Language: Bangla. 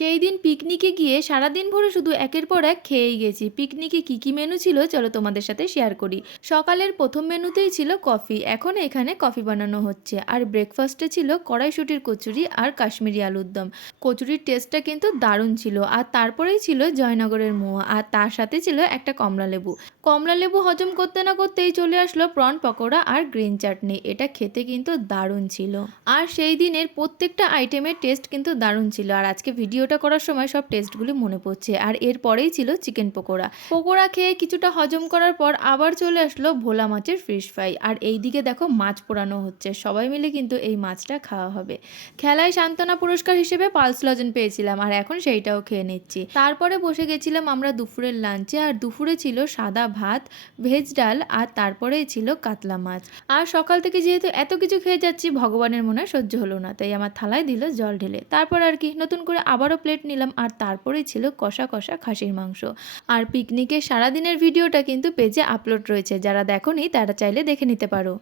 সেই দিন পিকনিকে গিয়ে সারাদিন ভরে শুধু একের পর এক খেয়েই গেছি। পিকনিকে কি কি মেনু ছিল চলো তোমাদের সাথে শেয়ার করি। সকালের প্রথম মেনুতেই ছিল কফি, এখন এখানে কফি বানানো হচ্ছে। আর ব্রেকফাস্টে ছিল কড়াইশুঁটির কচুরি আর কাশ্মীরি আলুর দম। কচুরির টেস্টটা কিন্তু দারুণ ছিল। আর তারপরেই ছিল জয়নগরের মোয়া, আর তার সাথে ছিল একটা কমলা লেবু। কমলা লেবু হজম করতে না করতেই চলে আসলো প্রন পকোড়া আর গ্রিন চাটনি। এটা খেতে কিন্তু দারুণ ছিল। আর সেই দিনের প্রত্যেকটা আইটেমের টেস্ট কিন্তু দারুণ ছিল। আর আজকে ভিডিওটা করার সময় সব টেস্টগুলি মনে পড়ছে। আর এরপরেই ছিল চিকেন পকোড়া। পকোড়া খেয়ে কিছুটা হজম করার পর আবার চলে আসলো ভোলা মাছের ফিশ ফ্রাই। আর এইদিকে দেখো মাছ পোড়ানো হচ্ছে, সবাই মিলে কিন্তু এই মাছটা খাওয়া হবে। খেলায় সান্ত্বনা পুরস্কার হিসেবে পালস লজেন পেয়েছিলাম, আর এখন সেইটাও খেয়ে নিচ্ছি। তারপরে বসে গেছিলাম আমরা দুপুরের লাঞ্চে। আর দুপুরে ছিল সাদা ভাত, ভেজ ডাল, আর তারপরেই ছিল কাতলা মাছ। আর সকাল থেকে যেহেতু এত কিছু খেয়ে যাচ্ছি, ভগবানের মনে হয় সহ্য হলো না, তাই আমার থালায় দিল জল ঢেলে। তারপর আর কি নতুন করে আবারও প্লেট নিলাম। আর তারপরেই ছিল কষা কষা খাসির মাংস। আর পিকনিকের সারাদিনের ভিডিওটা কিন্তু পেজে আপলোড রয়েছে, যারা দেখোনি তারা চাইলে দেখে নিতে পারো।